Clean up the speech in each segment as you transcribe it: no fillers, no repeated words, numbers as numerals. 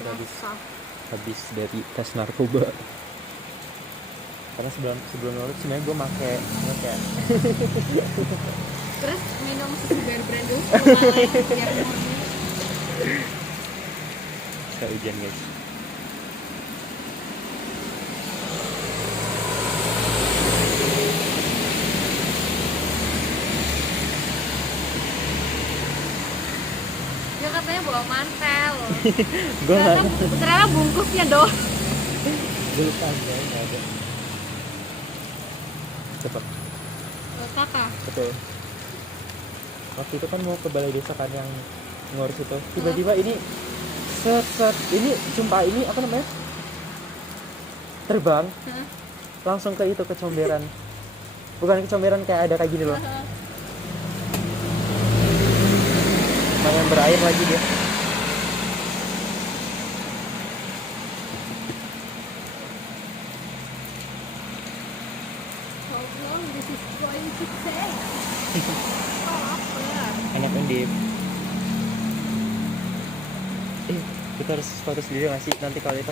berasa. Habis dari tes narkoba. Karena sebelum lulus sebenarnya gue make kayak Terus minum susu Bear Brand dulu kemarin biar murni. kayak ujian guys. Dia katanya bawa mantel. Gue Ternyata bungkusnya doang. gue lupa nggak ada. Cepet. Kakak. Betul. Waktu itu kan mau ke balai desa kan yang ngurus itu. Tiba-tiba ini set ini sumpah ini apa namanya? Terbang. Langsung ke itu ke comberan. Bukan ke comberan kayak ada kayak gini loh. Yang berair lagi dia. Enak undip. Kita harus foto sendiri nggak sih nanti kalau itu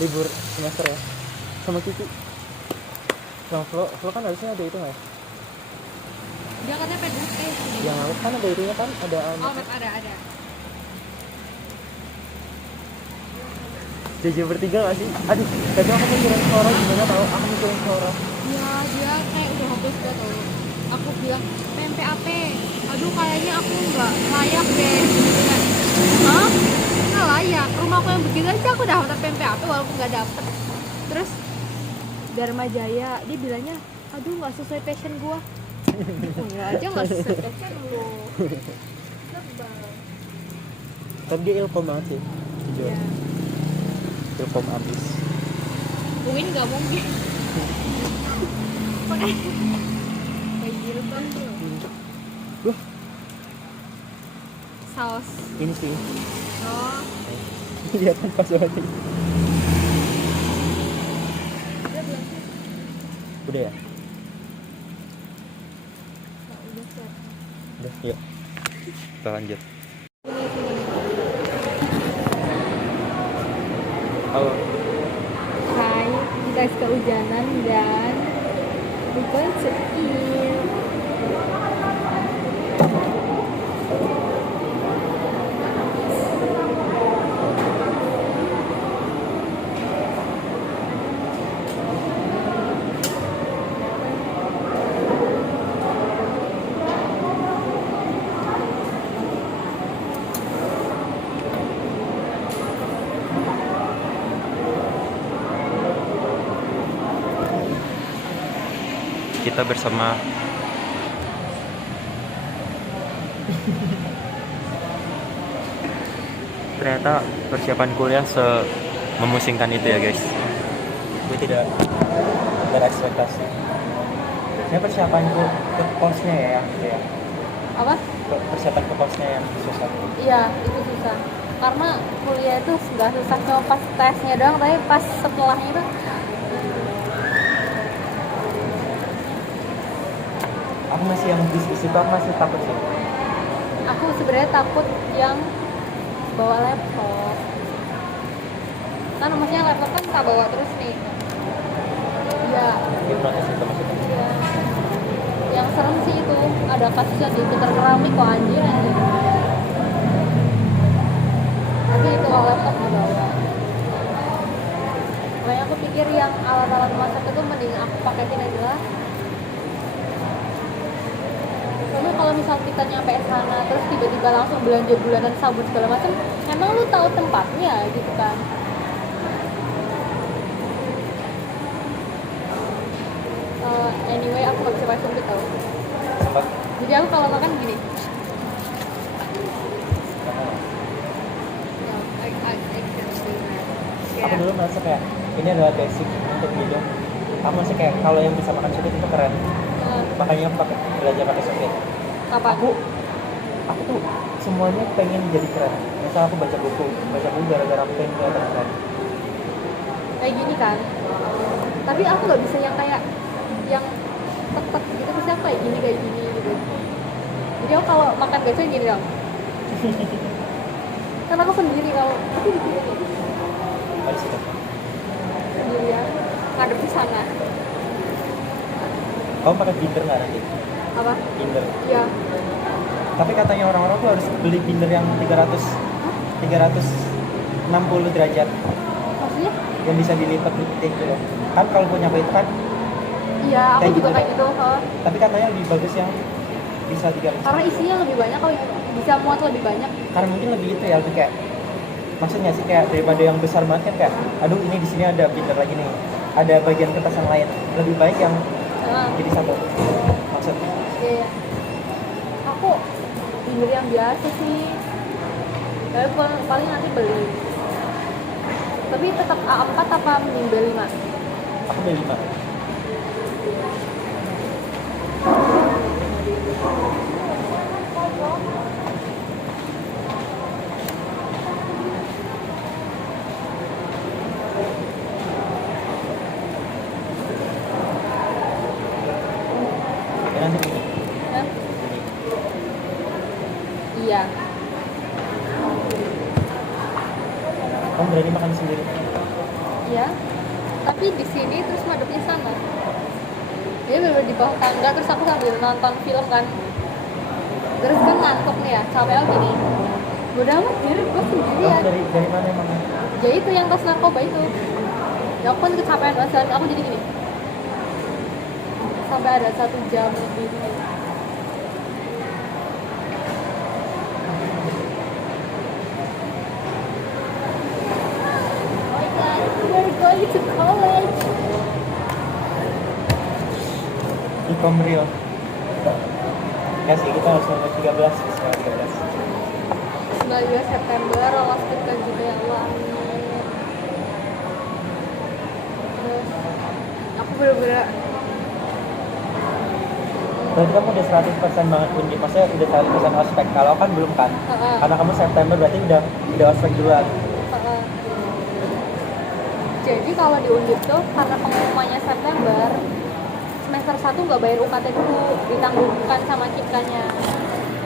libur semester ya sama Kiki. Sama Flo kan harusnya ada itu nggak ya? Dia katanya PDP. Yang lalu kan ada itunya kan ada. Oh, ada. JJ bertiga nggak sih? Aduh, tadi aku mikirin suara gimana tahu? Aku mikirin suara. Ya, dia kayak udah habis gak tau. Aku bilang PMPAP. Aduh, kayaknya aku nggak layak deh. Bilang, hah? Nggak layak. Rumah aku yang begitu aja aku udah daftar PMPAP walaupun nggak dapet. Terus Dharma Jaya, dia bilangnya, aduh nggak sesuai passion gua. Oh ya aja nggak sesuai passion lu. Sebel. Tapi dia ilkom banget sih. Ya. Ilkom abis. Uin nggak mungkin. Pakai jilbab tuh. Wah, Saus. ini sih. Oh. Lihat kan pas banget. Udah ya? Nah, udah siap. Udah, yuk. Kita lanjut. Halo. Hai, kita kehujanan dan bukan seir. Kita bersama ternyata persiapan kuliah memusingkan itu ya guys. Gue tidak berekspektasi. Saya persiapanku ke kosnya ya. Apa? Persiapan ke kosnya yang susah. Iya, itu susah. Karena kuliah itu nggak susah cuma pas tesnya doang, tapi pas setelahnya itu Aku masih yang di situ aku masih takut sih. aku sebenarnya takut yang bawa laptop. Kan maksudnya laptop kan tak bawa terus nih. Iya. Di proses itu maksudnya. Iya. Yang serem sih itu ada kasus yang diputar keramik kok anjir. Tapi itu kalau laptop dibawa. Makanya aku pikir yang alat-alat masak itu mending aku paketin aja lah. Soalnya kalau misal kita nyampe sana terus tiba-tiba langsung belanja bulanan sabun segala macam, emang lu tahu tempatnya gitu kan? Anyway, aku nggak bisa pakai sumpit tau. Apa? Jadi aku kalau makan gini. Aku dulu merasa kayak ini adalah basic untuk hidup. Aku merasa kayak kalau yang bisa makan sumpit itu keren. Makanya aku belajar pakai sumpit. Apa? Aku tuh semuanya pengen jadi keren. Misal aku baca buku gara-gara pengen kelihatan keren. Kayak gini kan? Tapi aku nggak bisa yang kayak yang tek gitu, bisa kayak gini gitu. Jadi aku kalau makan gacor gini dong. Karena aku sendiri kalau aku di sini Di situ. sendirian ngadep di sana. Kamu pakai binder nggak nanti? Apa? Binder. Iya. Tapi katanya orang-orang tuh harus beli binder yang 360 derajat Maksudnya? yang bisa dilipat-lipatin gitu loh. Kan kalau punya aku itu kan, Iya, aku Kayak juga gitu kayak deh. gitu. tapi katanya lebih bagus yang bisa 360. Karena isinya lebih banyak, kalau bisa muat lebih banyak. Karena mungkin lebih itu ya, lebih kayak maksudnya sih kayak daripada yang besar banget kan kayak, aduh ini di sini ada binder lagi nih, ada bagian kertas yang lain, lebih baik yang Nah, jadi satu maksudnya. iya. Aku binder yang biasa sih. Tapi paling nanti beli. Tapi tetap A4 apa mending B5? Aku beli 5. Ya, nanti ini. Hah? Iya. Kamu berani makan sendiri? Iya. Tapi di sini terus madepnya sana. Jadi bener di bawah tangga, terus aku sambil nonton film kan. Terus kan ngantuk nih ya, capek gini. Udah amat diri gue Kamu sendirian. dari mana emang? Ya itu yang tas narkoba itu. Ya aku kan kecapean banget, aku jadi gini. Sampai ada 1 jam lebih. Oh my god, we're going to college. E-com real. Enggak sih, kita harus nunggu 13 sekarang 13. 19 September lolos kita juga ya Allah, amin. Terus aku bener-bener Berarti kamu udah 100% banget Undip, maksudnya udah 100% ospek. Kalau kan belum kan? Heeh. Karena kamu September berarti udah ospek duluan. Heeh. Jadi kalau di Undip tuh karena pengumumannya September, semester 1 nggak bayar UKT dulu, ditanggungkan sama Kikanya.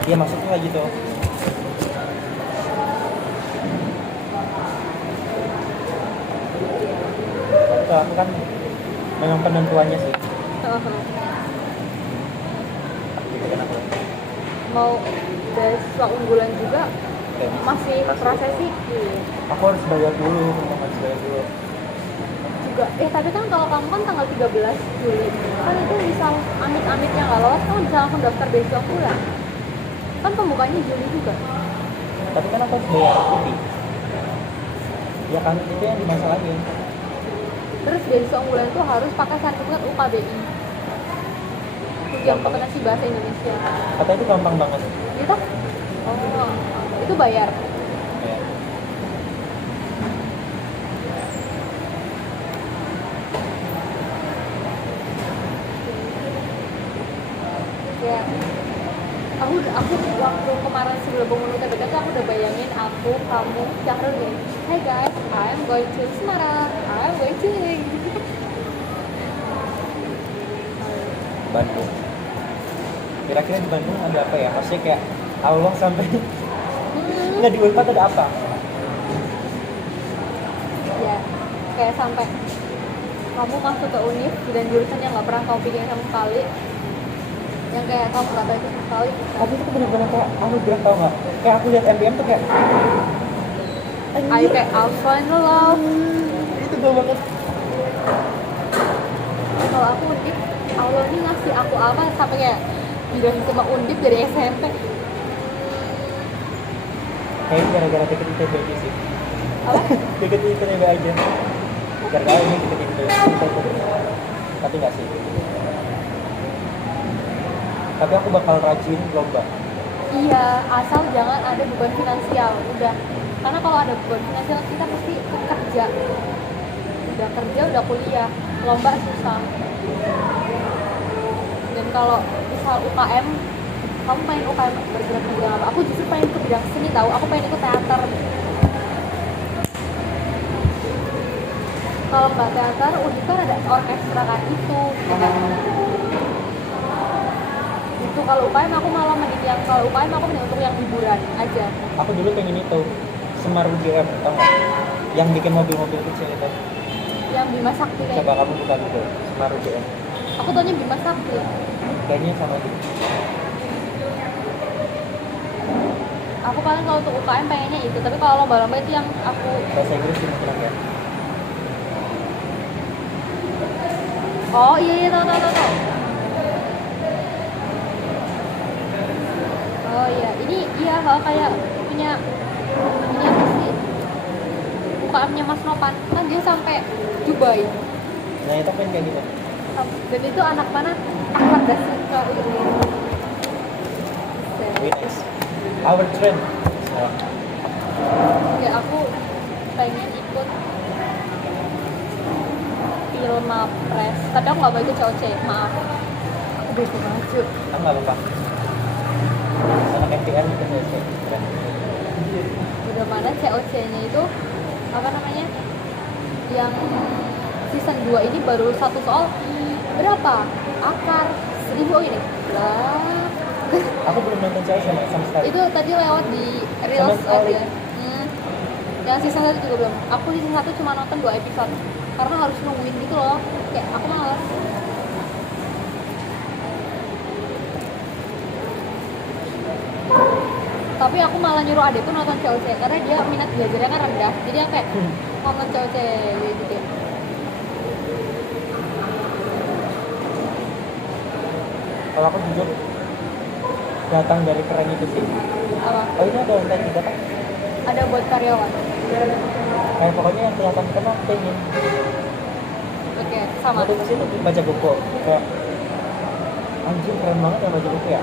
Iya maksudnya kayak gitu. Kalau aku kan memang penentuannya sih. Heeh. Gitu kan aku. Mau beasiswa unggulan juga Kayak masih prosesi aku harus bayar dulu, memang harus bayar dulu. juga. Tapi kan kalau kamu kan tanggal 13 Juli kan itu misal amit-amitnya nggak lolos, kamu bisa langsung daftar beasiswa unggulan. Kan pembukanya Juli juga. Tapi kan aku harus bayar UPI. Ya kan itu yang dimasalahin. Terus beasiswa unggulan itu harus pakai sertifikat UKBI, ujian kompetensi bahasa Indonesia. Kata itu gampang banget. Gitu? Oh, itu bayar. Ya. Ya, aku waktu kemarin sebelum pengumuman TBK tuh aku udah bayangin aku, kamu, Syahrul gini. Hey guys, I am going to Semarang. I am going to Bandung. Kira-kira di Bandung ada apa ya? Maksudnya kayak Allah sampai nggak di Unpad ada apa? Ya, kayak sampai kamu masuk ke univ dan jurusan yang nggak pernah kamu pikirin sama sekali, yang kayak kamu nggak tahu itu sama sekali. Tapi itu benar-benar kayak anugerah, tau nggak? Kayak aku lihat MBM tuh kayak Ayo kayak I'll find the love. itu gue banget. Kalau aku undip, Allah ini ngasih aku apa sampai kayak dikasih sama undip dari SMP. Kayaknya gara-gara deket ITB aja sih. Apa? Deket ITB aja. Gara-gara ini deket ITB. Tapi nggak sih. Tapi aku bakal rajin lomba. Iya, asal jangan ada beban finansial. Udah, karena kalau ada beban finansial kita pasti kerja. Udah kerja, udah kuliah, lomba susah. Dan kalau misal UKM, kamu pengen UKM bergerak di bidang apa? Aku justru pengen ke bidang seni tahu. Aku pengen ikut teater. Kalau nggak teater, udah kan ada orkestra kan itu. Itu kalau UKM aku malah mending yang kalau UKM aku mending untuk yang hiburan aja. Aku dulu pengen itu Semeru GM, tau nggak? Yang bikin mobil-mobil kecil itu. Yang Bima Sakti kayak. Coba kamu buka Google, Semeru GM. Aku taunya Bima Sakti. Kayaknya sama gitu. Aku paling kalau untuk UKM pengennya itu, tapi kalau lomba-lomba itu yang aku Bahasa Inggris sih mungkin ya. oh iya tahu. Oh iya, ini iya hal kayak punya apa sih? UKM-nya Mas Nopan kan dia sampai Dubai. Nah itu kan kayak gitu. Dan itu anak mana? Ahmad Basika gitu. Witness. Our trend. Nah, Ya aku pengen ikut Ilma Press, tapi aku nggak mau ikut COC, maaf. Aku bego banget cuy. kan nggak apa-apa. Anak MTN gitu sih. Keren. Udah mana COC-nya itu apa namanya? Yang season 2 ini baru satu soal berapa? Akar 1000 ini. Lah. Aku belum nonton cewek sama sekali. Itu tadi lewat di Reels Sama sekali. aja. Yang season 1 juga belum. Aku season 1 cuma nonton 2 episode. Karena harus nungguin gitu loh. Kayak aku malas. Tapi aku malah nyuruh adekku nonton COC karena dia minat belajarnya kan rendah. Jadi aku kayak nonton COC gitu. Kalau aku jujur datang dari keren itu sih. Apa? Oh ini ada online juga kan? Ada buat karyawan. Kayak pokoknya yang kelihatan keren aku pengen. Oke, sama. Motivasi itu baca buku. Kayak anjir keren banget ya baca buku ya.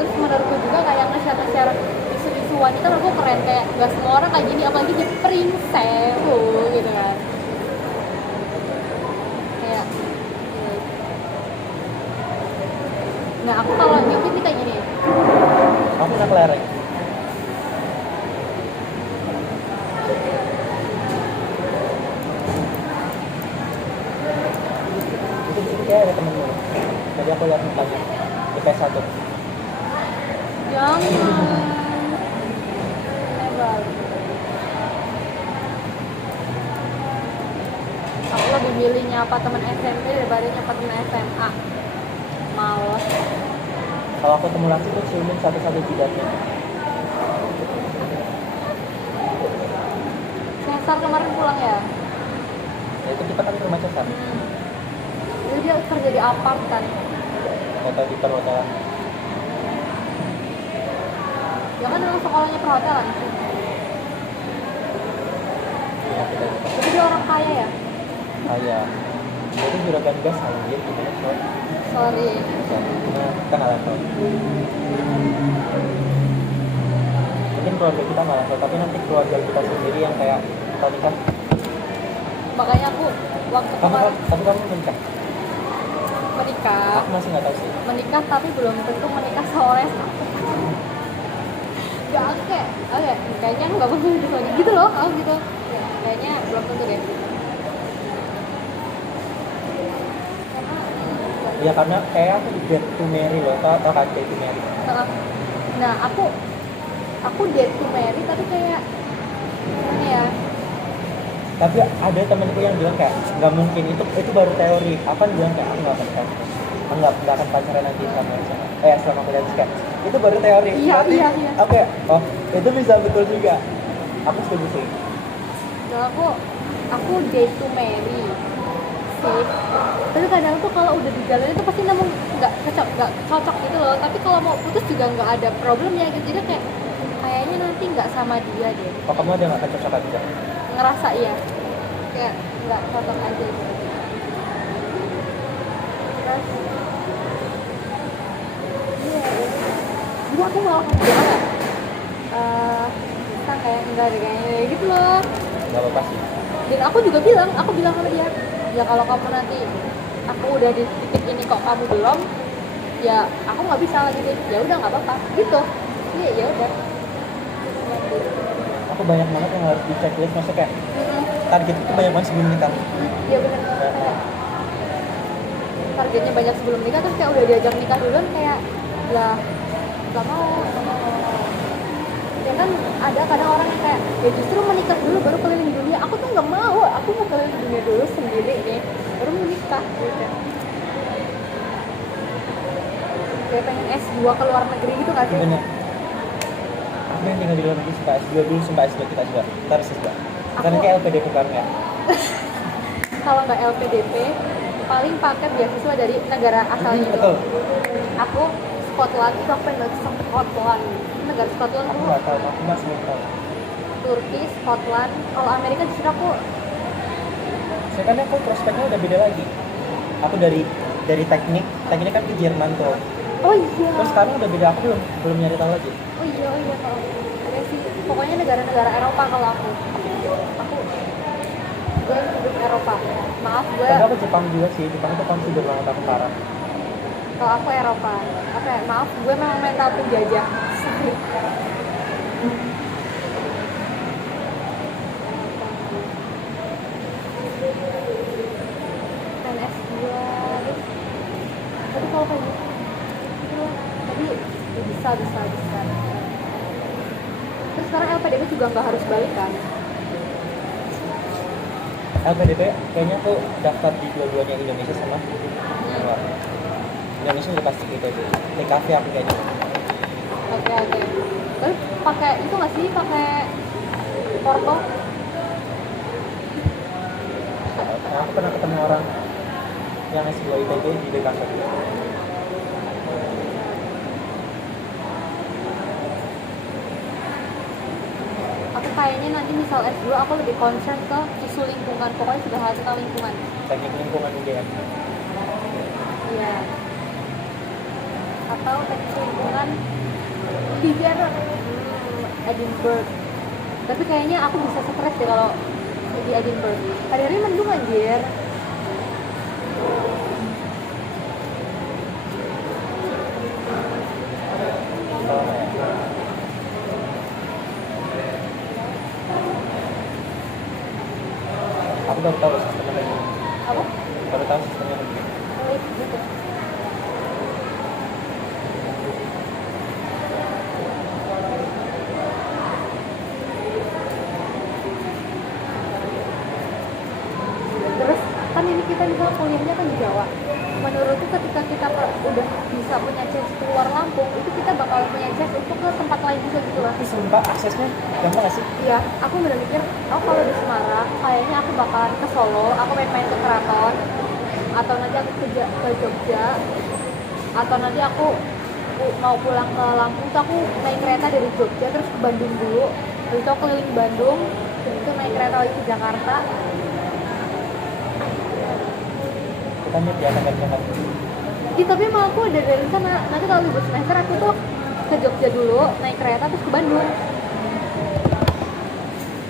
Terus menurutku juga kayak nge-share isu-isu wanita menurutku keren, kayak gak semua orang kayak gini, apalagi di princess gitu kan. Kayak nah aku kalau nyupit nih kayak gini. Aku pernah kelereng. Itu di sini kayak ada temenmu. Tadi aku lihat mukanya di PS1. Jangan. Never. Aku lebih milih nyapa teman SMP daripada nyapa teman SMA. Males. Kalau aku ketemu laki tuh ciumin satu-satu jidatnya. Cesar kemarin pulang ya. Ya itu kita kan ke rumah Cesar. Jadi dia kerja di apart kan. Hotel di perhotelan. Ya kan memang sekolahnya perhotelan sih. Ya kita Tapi dia orang kaya ya. kaya. Jadi juragan gas anjir gimana coy? Sorry. Nah, kita nggak level. Mungkin keluarga kita nggak level, tapi nanti keluarga kita sendiri yang kayak kalau nikah. Makanya aku waktu kemarin Tapi kamu menikah? menikah, Aku masih nggak tahu sih. menikah tapi belum tentu menikah soalnya gak kayak, oke, kayaknya aku gak mau hidup lagi gitu loh, aku gitu. Ya, kayaknya belum tentu deh. Ya karena kayak aku date to marry loh, tau kan date to marry. Nah, aku date to marry tapi kayak gimana ya? Tapi ada temenku yang bilang kayak nggak mungkin, itu baru teori. Apa bilang kayak aku nggak akan pacaran, aku nggak akan pacaran nanti selama kuliah kayak itu baru teori. Iya, Berarti iya. aku kayak oh itu bisa betul juga. Aku setuju sih. Nah, aku date to marry sih. Tapi kadang tuh kalau udah di jalan itu pasti namun nggak cocok gitu loh. Tapi kalau mau putus juga nggak ada problemnya gitu. Jadi kayaknya nanti nggak sama dia deh. Oh kamu ada nggak kecocokan juga? Ngerasa iya, kayak nggak cocok aja gitu. Terus iya, jadi aku malah bilang nggak kita kayak enggak deh kayaknya gitu loh. Nggak apa-apa sih. Dan aku bilang sama dia, ya kalau kamu nanti aku udah di titik ini kok kamu belum, ya aku nggak bisa lagi deh. Ya udah nggak apa-apa gitu. Iya ya udah. Aku banyak banget yang harus di checklist, maksudnya kayak target itu banyak banget sebelum nikah. Iya benar. Targetnya banyak sebelum nikah, terus kayak udah diajak nikah duluan kayak lah nggak mau. Ya kan kan ada kadang orang yang kayak ya justru menikah dulu baru keliling dunia. Aku tuh nggak mau, aku mau keliling dunia dulu sendiri nih baru menikah gitu. Kayak pengen S2 ke luar negeri gitu nggak sih? Bener. Aku yang tinggal di luar negeri suka S2 dulu, sumpah S2 kita juga. Terus S2. Karena kayak LPDP banget. Kalau nggak LPDP paling pakai beasiswa dari negara asalnya itu. Betul. Aku Scotland itu aku pengen ke Scotland. Negara Scotland Aku tuh nggak tahu, aku masih belum tahu. Turki, Scotland. Kalau Amerika justru aku Sekarang aku prospeknya udah beda lagi. Aku dari teknik kan ke Jerman tuh. oh iya. Terus sekarang udah beda, aku belum nyari tahu lagi. Oh iya kalau ada sih. Pokoknya negara-negara Eropa kalau aku gue hidup Eropa. Maaf gue Tapi aku Jepang juga sih, Jepang itu consider banget aku parah. kalau aku Eropa. Oke, maaf gue memang mental penjajah. PNS 2 terus tapi kalau kayak gitu tapi ya bisa terus sekarang LPDP juga nggak harus balik kan. LPDP kayaknya tuh daftar di dua-duanya Indonesia sama luar. Indonesia udah pasti gitu aja. TKV aku kayaknya. Oke terus pakai itu nggak sih pakai porto. Nah, aku pernah ketemu orang yang S2 ITB di DKV. Aku kayaknya nanti misal S2 aku lebih concern ke isu lingkungan, pokoknya sudah hal tentang lingkungan. Teknik lingkungan UGM. Iya. Atau teknik lingkungan di Edinburgh. Tapi kayaknya aku bisa stres deh kalau di Edinburgh. Hari-hari mendung anjir. Aku baru tahu sistemnya kayak gini. Apa? Baru tahu sistemnya kayak gini. Oh, gitu. Terus kan ini kita juga kuliahnya kan di Jawa. Menurutku ketika kita udah bisa punya chance keluar Lampung, itu kita bakal punya chance untuk ke tempat lain juga gitu lah. Tapi sumpah aksesnya gampang gak sih? Iya, aku bener mikir, oh kalau di Semarang, kayaknya aku bakalan ke Solo, aku main-main ke Keraton, atau nanti aku ke Jogja, atau nanti aku mau pulang ke Lampung, tuh aku naik kereta dari Jogja terus ke Bandung dulu, terus aku keliling Bandung, terus itu naik kereta lagi ke Jakarta. Kita nyet ya kan dari Jakarta. Ih, tapi emang aku udah dari sana, nanti kalau libur semester aku tuh ke Jogja dulu, naik kereta terus ke Bandung.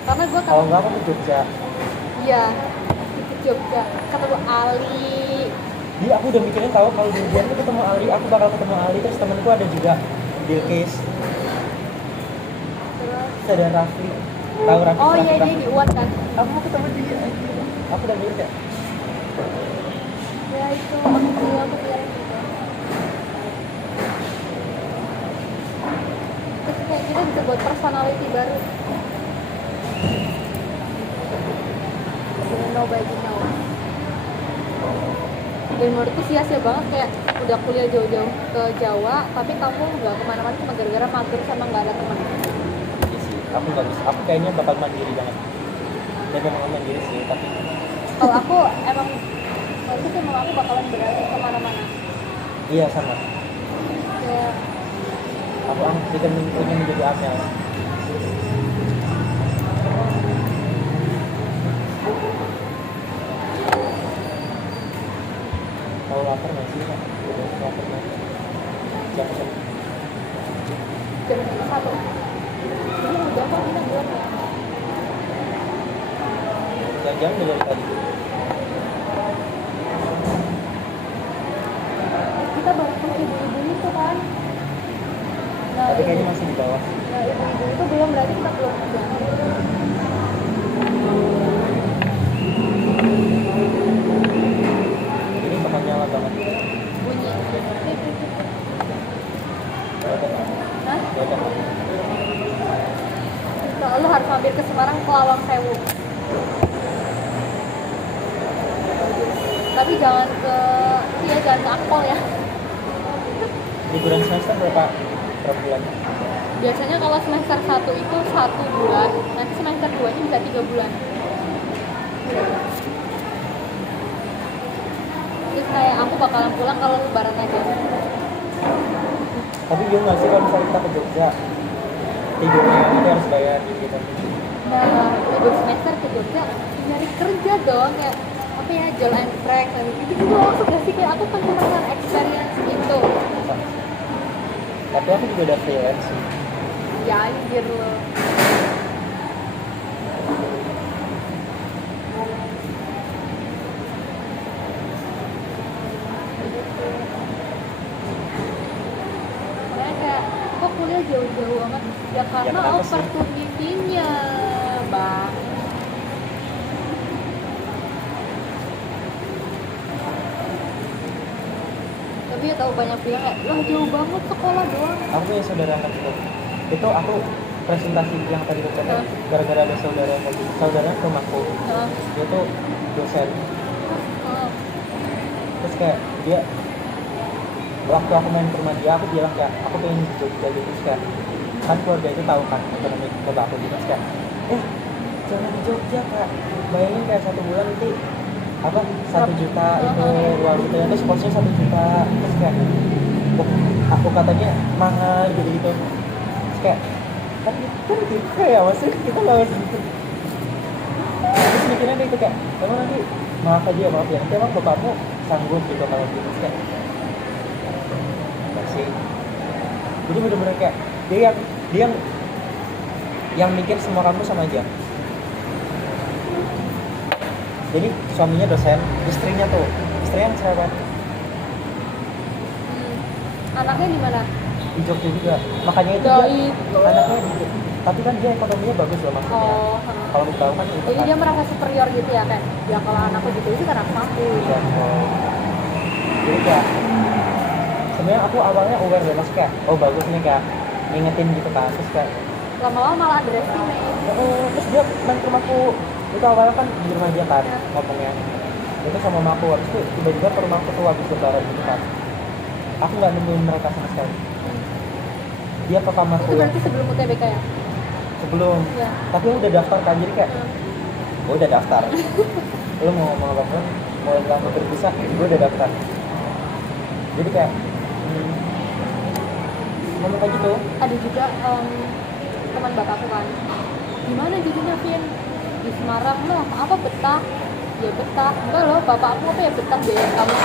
Karena gue Kalau enggak aku ke Jogja. iya ke Jogja ketemu Ali. Iya, aku udah mikirin tahu kalau di Ujian tuh ketemu Ali, aku bakal ketemu Ali, terus temenku ada juga Bilkis, Terus ada Rafli, tahu Rafli? oh Rafli, iya dia Rafli. di UAT kan. Aku mau ketemu dia. Aku udah mikir kayak Ya itu aku pikirin gitu. Terus kayak kita bisa buat personality baru. Nobody know. Dan menurutku sia-sia banget kayak udah kuliah jauh-jauh ke Jawa tapi kamu nggak kemana-mana cuma gara-gara mager sama nggak ada teman. iya sih, aku nggak bisa, aku kayaknya bakal mandiri banget. Dan memang mandiri sih, tapi Kalau aku emang waktu itu emang aku bakalan berani kemana-mana. iya sama. Kayak Aku punya menjadi Amel. Kalau lapar nggak sih? Kak? Udah lapar nggak? Siapa? jam 1. Ini udah kok kita belum ya. Jangan udah dari tadi. Kita baru ke ibu-ibu itu kan. Nah, Tapi kayaknya masih di bawah. nah ibu-ibu itu belum, berarti kita belum udah. Ini bakal nyala banget. Bunyi. Udah, Hah? udah. lu harus mampir ke Semarang ke Lawang Sewu. Tapi jangan ke Akpol ya. Liburan semester berapa bulan? Biasanya kalau semester 1 itu 1 bulan, nanti semester 2 nya bisa 3 bulan. Terus kayak aku bakalan pulang kalau lebaran aja. Tapi bingung nggak sih kalau misalnya kita ke Jogja, tidurnya itu harus bayar gitu. Nah, libur semester ke Jogja nyari kerja dong ya. Apa ya, jalan trek gitu gitu langsung gak sih, kayak aku kan kemarin experience gitu. Tapi aku juga udah freelance sih. Ya anjir lo. Makanya kayak kok kuliah jauh-jauh amat ya, karena kenapa sih? opportunity-nya bang. Tapi ya tahu banyak bilang kayak lah jauh banget sekolah doang. Aku punya saudara anak itu aku presentasi yang tadi aku ceritain gara-gara ada saudara ke rumahku. Dia tuh dosen. Terus kayak dia waktu aku main ke rumah dia, aku bilang kayak aku pengen di Jogja gitu. Terus kayak kan keluarga itu tahu kan ekonomi keluarga aku gitu. Terus kayak jangan di Jogja kak, bayangin kayak 1 bulan nanti apa 1 juta itu uang gitu, terus kosnya 1 juta. Terus kayak aku katanya mahal gitu. Terus kayak kan gitu ya, maksudnya kita nggak harus gitu. Terus mikirnya dia itu kayak emang nanti maaf aja ya, maaf ya, nanti emang bapakmu sanggup gitu kalau gitu. Terus kayak enggak sih. Jadi bener-bener kayak dia yang mikir semua kamu sama aja. Jadi suaminya dosen, istrinya yang cewek. Anaknya di mana? Di Jogja juga. Makanya itu Ya, dia itu. anaknya gitu. Tapi kan dia ekonominya bagus loh maksudnya. Oh, Kalau kita tahu kan itu jadi kan. dia merasa superior gitu ya, kayak ya kalau anakku gitu itu karena aku mampu. Iya, jadi kayak sebenarnya aku awalnya aware deh, maksudnya kayak oh bagus nih kayak ngingetin gitu kan. Terus kayak Lama-lama malah underestimate. terus dia main ke rumahku. Itu awalnya kan di rumah dia kan ngomongnya itu sama mamaku. Habis itu tiba-tiba ke rumahku tuh habis lebaran gitu kan. Aku nggak nemuin mereka sama sekali. Dia ke kamarku Itu berarti sebelum UTBK ya? sebelum. Iya. Tapi udah daftar kan, jadi kayak gue udah daftar. Lu mau ngomong apa pun, mau nggak berpisah, gue udah daftar. Jadi kayak ngomong kayak gitu. Ada juga teman bapakku kan, gimana jadinya Vin di Semarang loh, apa betah? Ya betah, enggak loh bapakku apa ya betah biaya kamu.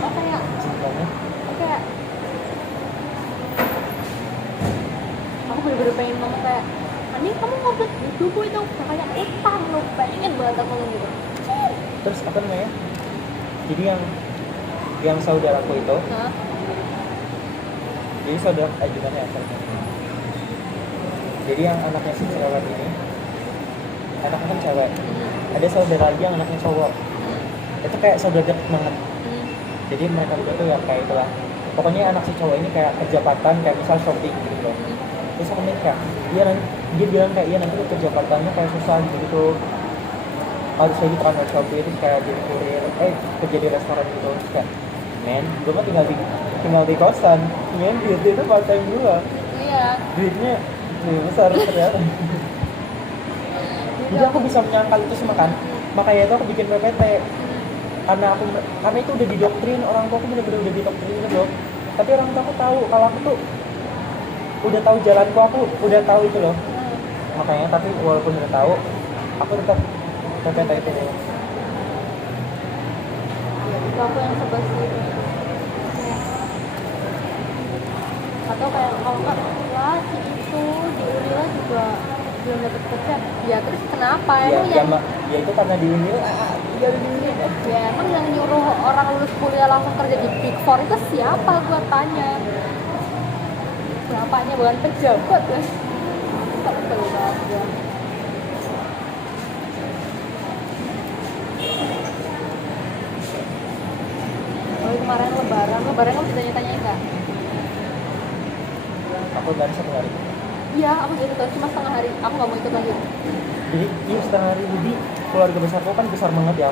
Oh kayak Sebenarnya kayak aku bener-bener pengen ngomong kayak Ani kamu ngobrol buku itu makanya utang lo, pengen banget aku ngomong gitu. terus apa namanya? Jadi yang saudaraku itu, Hah? jadi saudara gimana ya? Jadi yang anaknya si cewek ini, anaknya kan cewek. Ada saudara lagi yang anaknya cowok. Itu kayak saudara deket banget. Jadi mereka berdua tuh ya kayak itulah. Pokoknya anak si cowok ini kayak kerja part-time, kayak misal shopping gitu loh. Terus aku mikir, dia bilang kayak iya nanti kerja part-time-nya kayak susah gitu. Harus lagi transfer Shopee itu kayak jadi kurir, kerja di restoran gitu. Terus kayak, men, gue mah tinggal di kosan, men, duit itu part-time gue. Iya. Duitnya besar ternyata. Jadi aku bisa menyangkal itu semua kan. Makanya itu aku bikin PPT. Karena itu udah didoktrin, orang tua aku bener-bener udah didoktrin gitu loh. Tapi orang tua aku tahu kalau aku tuh udah tahu jalanku, aku udah tahu itu loh. Makanya tapi walaupun udah tahu, aku tetap PPT itu deh. Itu aku yang sebel sih. Atau kayak kalau nggak lah si itu di Unila juga belum dapat kerja, ya terus kenapa emang Ya itu karena di Unil, ya di Unil. Ya emang yang nyuruh orang lulus kuliah langsung kerja di Big Four itu siapa, gua tanya. Siapanya, bukan pejabat ya. Sebel banget gua. Oh kemarin lebaran kamu ditanya-tanyain nggak? Aku baru 1 hari. Iya, aku gitu tuh, cuma setengah hari. Aku nggak mau ikut lagi. Jadi iya setengah hari. Jadi keluarga besarku kan besar banget ya.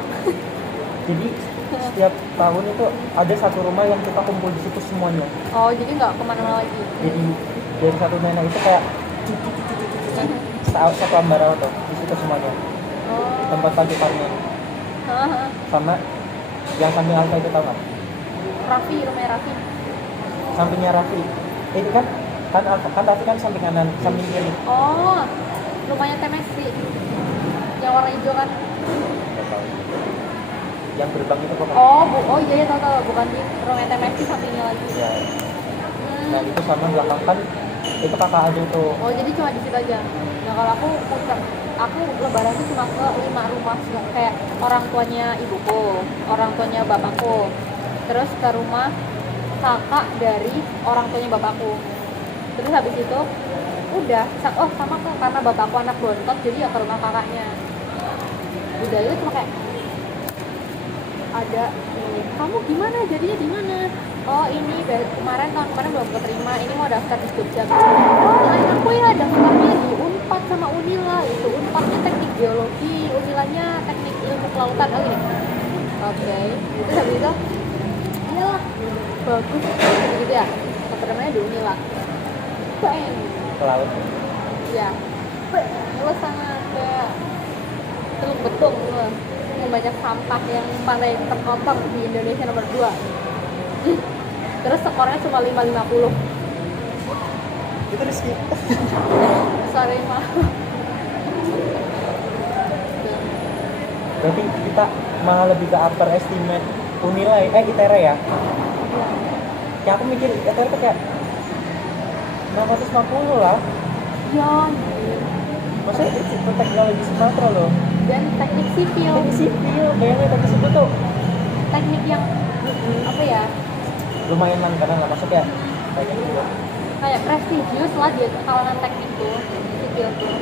Jadi setiap tahun itu ada satu rumah yang kita kumpul di situ semuanya. Oh, jadi nggak kemana-mana lagi. Jadi dari satu nenek itu kayak satu ambarawa tuh di situ semuanya. Oh. Tempat pagi panen Haha. sama yang samping Alfa itu tau nggak? Raffi, rumahnya Raffi. Sampingnya Raffi. Ini kan Alfa kan Raffi kan samping kanan, samping kiri. Oh, rumahnya Temesi. Yang warna hijau kan? Nggak tahu. Yang gerbang itu kok. Oh iya, tahu, bukan di rumahnya Temesi, sampingnya lagi. Ya. Nah Hmm. itu sama belakang kan itu kakak adik tuh. Oh, jadi cuma di situ aja. Nah, kalau aku lebaran tuh cuma ke 5 rumah, kayak orang tuanya ibuku, orang tuanya bapakku, terus ke rumah kakak dari orang tuanya bapakku. Terus habis itu udah, sama ke karena bapakku anak bontot, jadi ya ke rumah kakaknya. Udah itu cuma kayak ada ini, kamu gimana jadinya di mana? Oh ini dari tahun kemarin belum keterima, ini mau daftar di Jogja. Oh lain aku ya daftarnya di Unpad sama Unila, itu Unpadnya teknik geologi, Unilanya teknik ilmu kelautan. Oh gini, oke. Terus habis itu iyalah bagus gitu ya, keterimanya di Unila. Bang, Ke laut. ya lu sangat kayak teluk betung lu, yang banyak sampah yang paling terkotor di Indonesia nomor 2. Terus skornya cuma 550. Itu Rizky. Sorry mah. Berarti kita malah lebih ke upper estimate Unila ITERA ya. Ya aku mikir ITERA tuh kayak 650 lah. Ya, Maksudnya itu teknologi Sumatera loh. dan teknik sipil, Teknik sipil, kayaknya teknik sipil tuh teknik yang apa ya, lumayan langganan lah, maksudnya banyak juga. kayak prestisius lah dia kalangan teknik tuh, sipil tuh.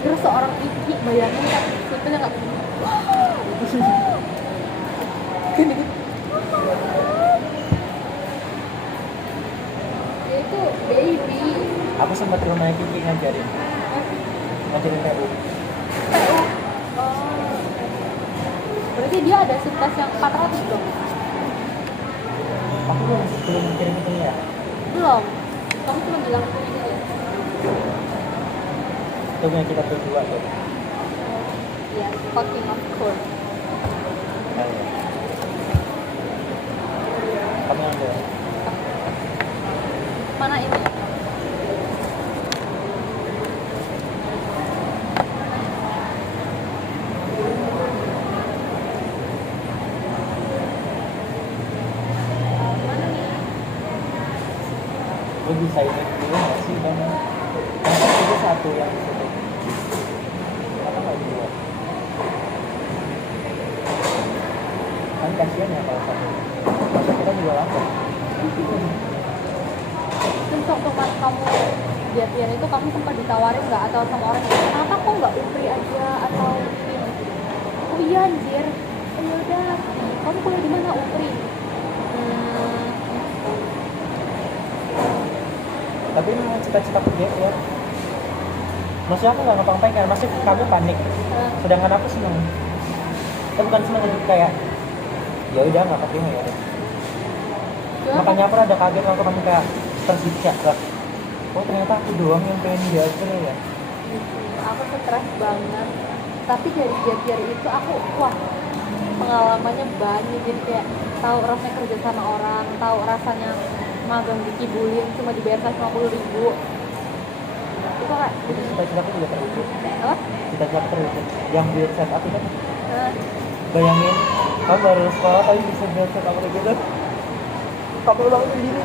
Terus seorang Iki, bayangin teknik sipil yang nggak gini gitu. Dia itu baby. Aku sempat ke rumahnya Kiki ngajarin TU. PU. Oh. Berarti dia ada tes yang 400 dong? Aku belum kirim itu ya. Belum. Kamu cuma bilang itu aja ya? Itu punya kita berdua tuh. Iya, fucking of course. Ayo. Kamu yang ambil. Mana ini? Mana nih? Lu bisa ini dulu nggak sih kan? Masa itu satu yang di situ. Apa nggak dua? Kan kasihan ya kalau satu. Masa kita juga lapar. Terus waktu pas kamu diapian itu kamu sempat ditawarin nggak atau sama orang yang kenapa kok nggak UPRI aja atau ini? Oh iya anjir. Oh yaudah, kamu kuliah di mana UPRI? Tapi memang cita-cita dia ya. Maksudnya aku nggak ngapa-ngapain kan, maksudnya kamu panik. Sedangkan aku seneng. Bukan seneng lebih kayak ya udah nggak apa-apa ya. Makanya aku rada kaget waktu kamu kayak tersiksa lah. Oh ternyata aku doang yang pengen diatur ya. Aku stres banget, tapi dari gap year itu aku wah pengalamannya banyak, jadi kayak tahu rasanya kerja sama orang, tahu rasanya magang di Kibulin cuma dibayar 150.000. Itu kan Itu cita-citaku juga terwujud. apa? Cita-citaku terwujud. Yang build setup itu kan Nah, bayangin kamu baru sekolah tapi bisa build setup kayak gitu. Kamu ulang sendiri.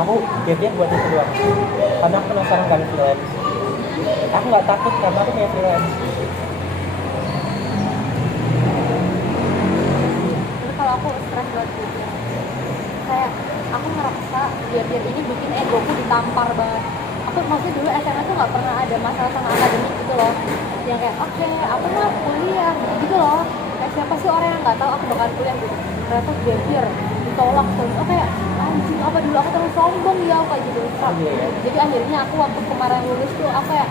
Aku gapnya buat itu doang. Karena aku penasaran kan freelance. Aku nggak takut karena aku punya freelance. terus kalau aku stres banget gitu ya. Kayak aku ngerasa gap year ini bikin egoku ditampar banget. Aku maksudnya dulu SMA tuh nggak pernah ada masalah sama akademik gitu loh, yang kayak oke, aku mah kuliah gitu loh. siapa sih orang yang nggak tahu aku bakal kuliah gitu, ternyata gapir ditolak terus apa ya, anjing apa dulu aku terlalu sombong ya kayak gitu. Iya ya. Jadi akhirnya aku waktu kemarin lulus tuh apa ya,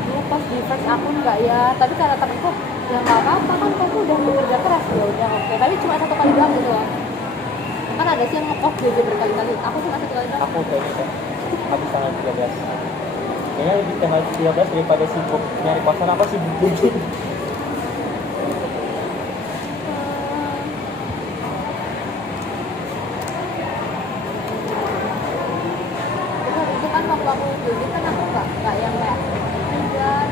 aduh pas di first akun nggak ya, tapi karena temenku ya nggak apa-apa kan kamu udah bekerja keras ya udah oke, tapi cuma satu kali doang gitu loh. Kan ada sih yang nge-off dia berkali-kali, aku cuma satu kali doang. Aku kayaknya kan habis tanggal 13. Kayaknya lebih tanggal 13 daripada sibuk nyari kosan, apa sibuk bikin. Terus itu kan waktu aku joget kan aku nggak yang kayak enggak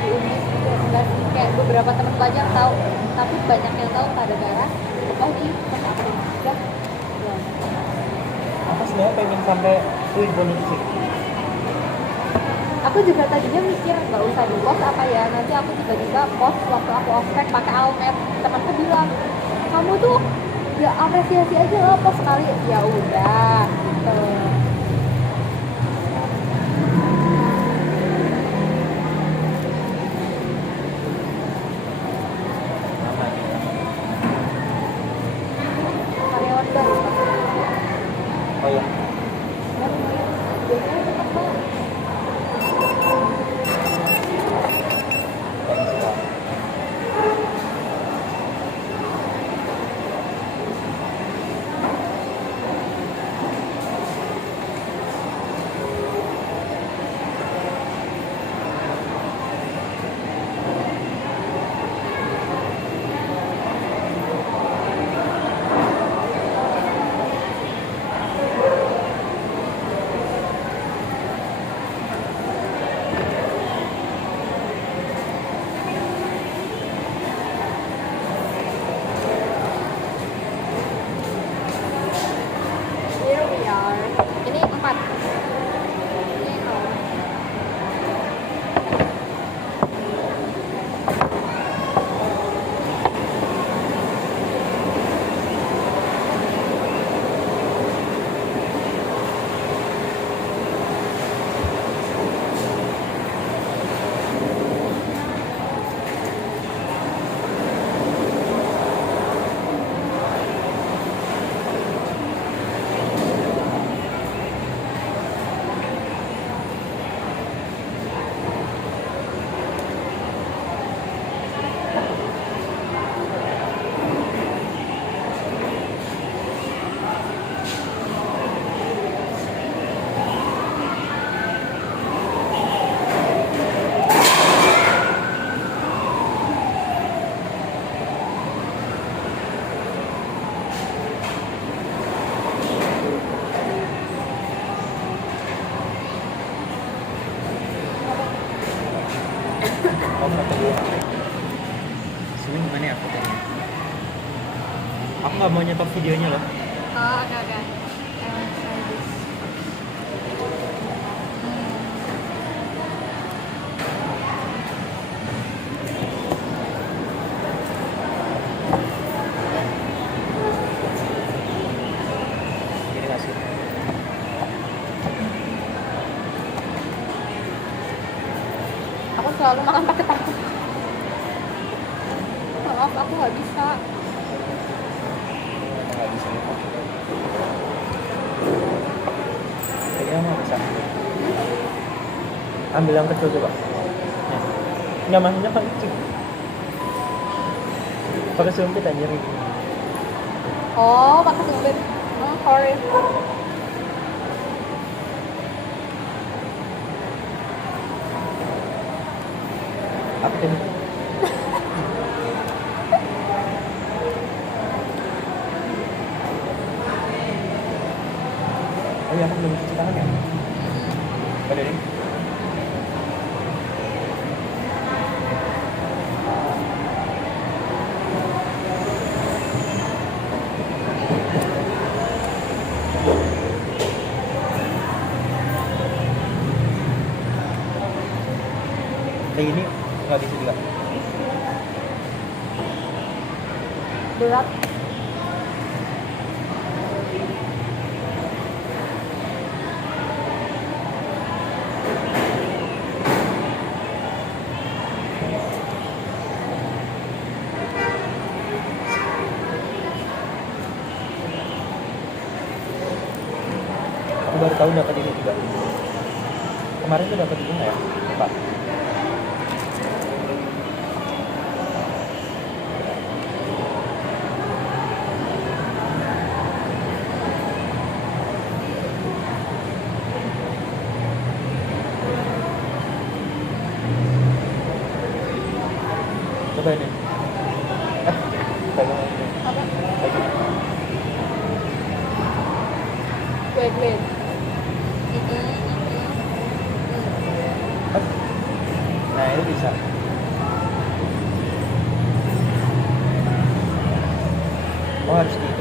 di Uni juga enggak sih, kayak beberapa teman pelajar tahu, tapi banyak yang tahu pada daerah oh di pas aku udah ya. Aku sebenarnya pengen sampai Cirebon itu sih. Aku juga tadinya mikir nggak usah di post apa ya, nanti aku tiba-tiba post waktu aku ospek pakai Almet, temanku bilang kamu tuh ya apresiasi aja lah post sekali, ya udah gitu. Karyawan baru kan. Oh ya, Ya lumayan, biasanya cepet banget. thanks Kak. Here we are. Ini 4. Ini 0. Mau foto dulu. Sini gimana ya fotonya? Aku nggak mau nyetok videonya loh. Oh, oke oke. Gini nggak sih? Aku selalu makan pakai tangan. Maaf, aku nggak bisa. Nggak bisa. Kayaknya nggak bisa. Ambil yang kecil coba. Ya. Nggak, maksudnya kan kecil. Pakai sumpit anjir. Oh, pakai sumpit. Oh, sorry. Apa ini? Oh iya, aku belum cuci tangan ya? Pada ini? Kayak gini nggak bisa juga. Berat. baru tahu dapat ini juga. Kemarin tuh dapat itu nggak ya, Pak? Coba ini. Pegang ini. Apa? Pegang. Wait. Nah itu bisa. Oh harus di